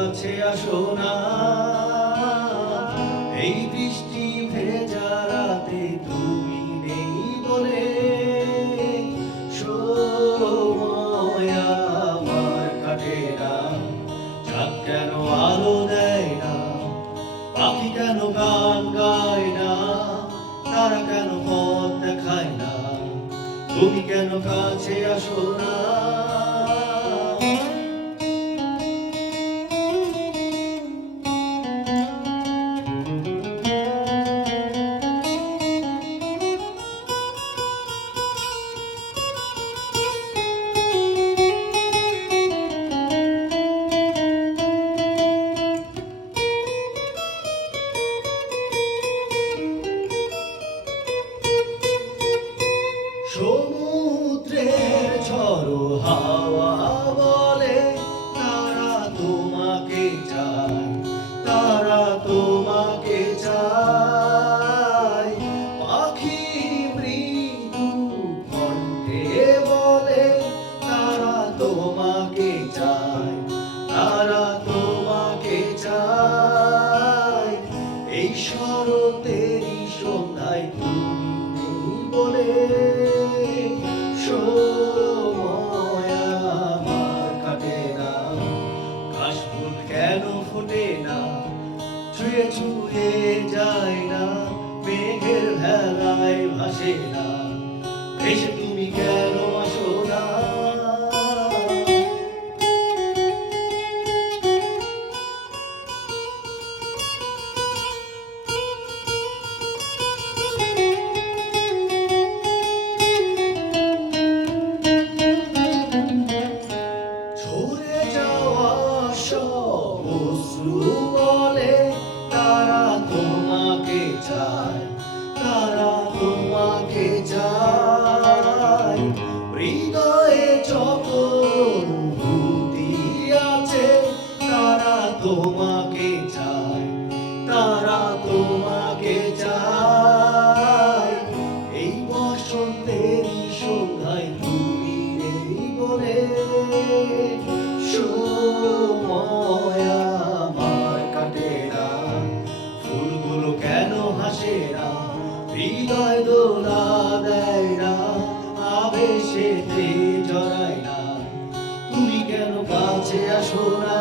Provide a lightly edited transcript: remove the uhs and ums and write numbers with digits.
কাছে আসো না, এই বৃষ্টি ভেজা রাতে তুমি নেই বলে। সময় আমার কাটে না, চাঁদ কেন আলো দেয় না, পাখি কেন গান গায় না, তারা কেন পথ দেখায় না, তুমি কেন কাছে আসো না। সমুদ্রের ঝড়ো হাওয়া বলে তারা তোমাকে চায়, তারা তোমাকে চায়। পাখি মৃদু কণ্ঠে বলে তারা তোমাকে চায়, তারা তোমাকে চায়। এই শরতেরই সন্ধ্যায় তুমি নেই বলে। সময় আমার কাটে না, কাশফুল কেন ফোটে না, ছুঁয়ে ছুঁয়ে যায় না, মেঘের ভেলায় ভাসে না, ভেসে তুমি কেন আসো না। ঝরে যাওয়া সব অশ্রু বলে তারা তোমাকে চায়, তারা তোমাকে চায়। হৃদয়ে যত অনুভূতি আছে তারা তোমাকে চায়, তারা তোমাকে চায়। এই বসন্তেরই সন্ধ্যায় তুমি নেই বলে। সময় আমার কাটে না, ফুলগুলো কেন হাসে না, হৃদয় দোলা দেয় না, আবেশেতে জড়ায় না, তুমি কেন কাছে আসো না।